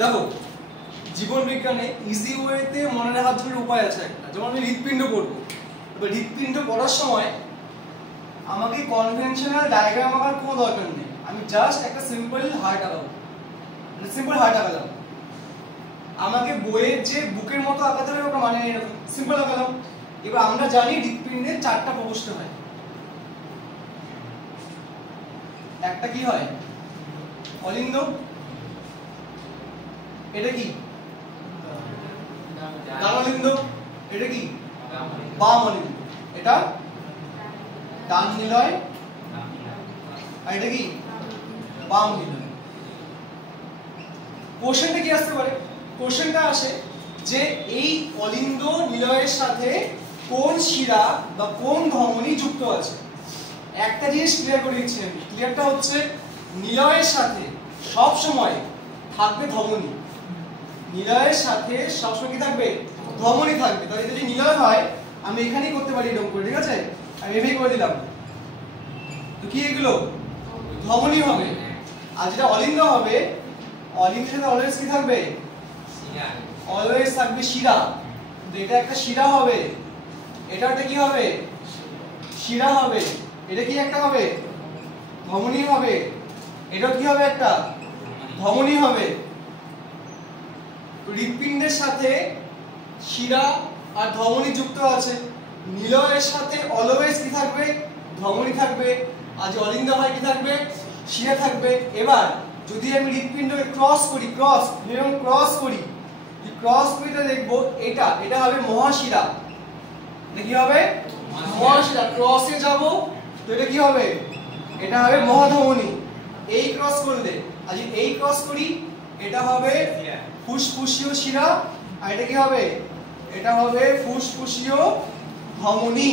দেখো জীবন বিজ্ঞানে ইজি ওয়েতে মনে রাখার জন্য উপায় আছে একটা, যেমন আমি হৃৎপিণ্ড পড়বো। এবার হৃৎপিণ্ড পড়ার সময় আমাকে কনভেনশনাল ডায়াগ্রাম আঁকার কোনো দরকার নেই, আমি জাস্ট একটা সিম্পল হার্ট আঁকাবো, সিম্পল হার্ট আঁকালাম। আমাকে বইয়ের যে বুকের মতো আঁকাতে হবে ওটা মানে এরকম সিম্পল আঁকালাম। এবার আমরা জানি হৃৎপিণ্ডের 4টা প্রকোষ্ঠ হয়। একটা কি হয় অলিন্দ, এটা কি ডান অলিন্দ, এটা কি বাম অলিন্দ, এটা ডান নিলয়, আর এটা কি বাম নিলয়। কোশ্চেনটা কি আসতে পারে? কোশ্চেনটা আসে যে এই অলিন্দ নিলয়ের সাথে কোন শিরা বা কোন ধমনী যুক্ত আছে। একটা জিনিস ক্লিয়ার করে দিচ্ছি আমি, ক্লিয়ারটা হচ্ছে নিলয়ের সাথে সব সময় থাকবে ধমনী, নিলয়ের সাথে সবসময় কি থাকবে ধমনী থাকবে। তাহলে যদি নিলয় হয় আমি এখানেই করতে পারি এরকম করে, ঠিক আছে, আমি এভাবেই করে দিলাম, তো কি এগুলো ধমনী হবে। আর যেটা অলিন্দ হবে, অলিন্দের সাথে অলওয়েজ কি থাকবে অলওয়েজ থাকবে শিরা, তো এটা একটা শিরা হবে, এটা একটা কি হবে শিরা হবে, এটা কি একটা হবে ধমনী হবে, এটা কি হবে একটা ধমনী হবে। হৃৎপিণ্ডের সাথে শিরা আর ধমনী যুক্ত আছে, নিলয়ের সাথে অলওয়েজ কি থাকবে ধমনী থাকবে, আর যে অলিন্দ হয় কি থাকবে শিরা থাকবে। এবার যদি আমি হৃৎপিণ্ডকে ক্রস করি, ক্রস করি দেখবো এটা এটা হবে মহাশিরা, এটা কি হবে মহাশিরা। ক্রসে যাব তো এটা কি হবে এটা হবে মহাধমনী। এই ক্রস করলে, আর যদি এই ক্রস করি এটা হবে ফুসফুসীয় শিরা, আর এটা কি হবে এটা হবে ফুসফুসীয় ধমনী।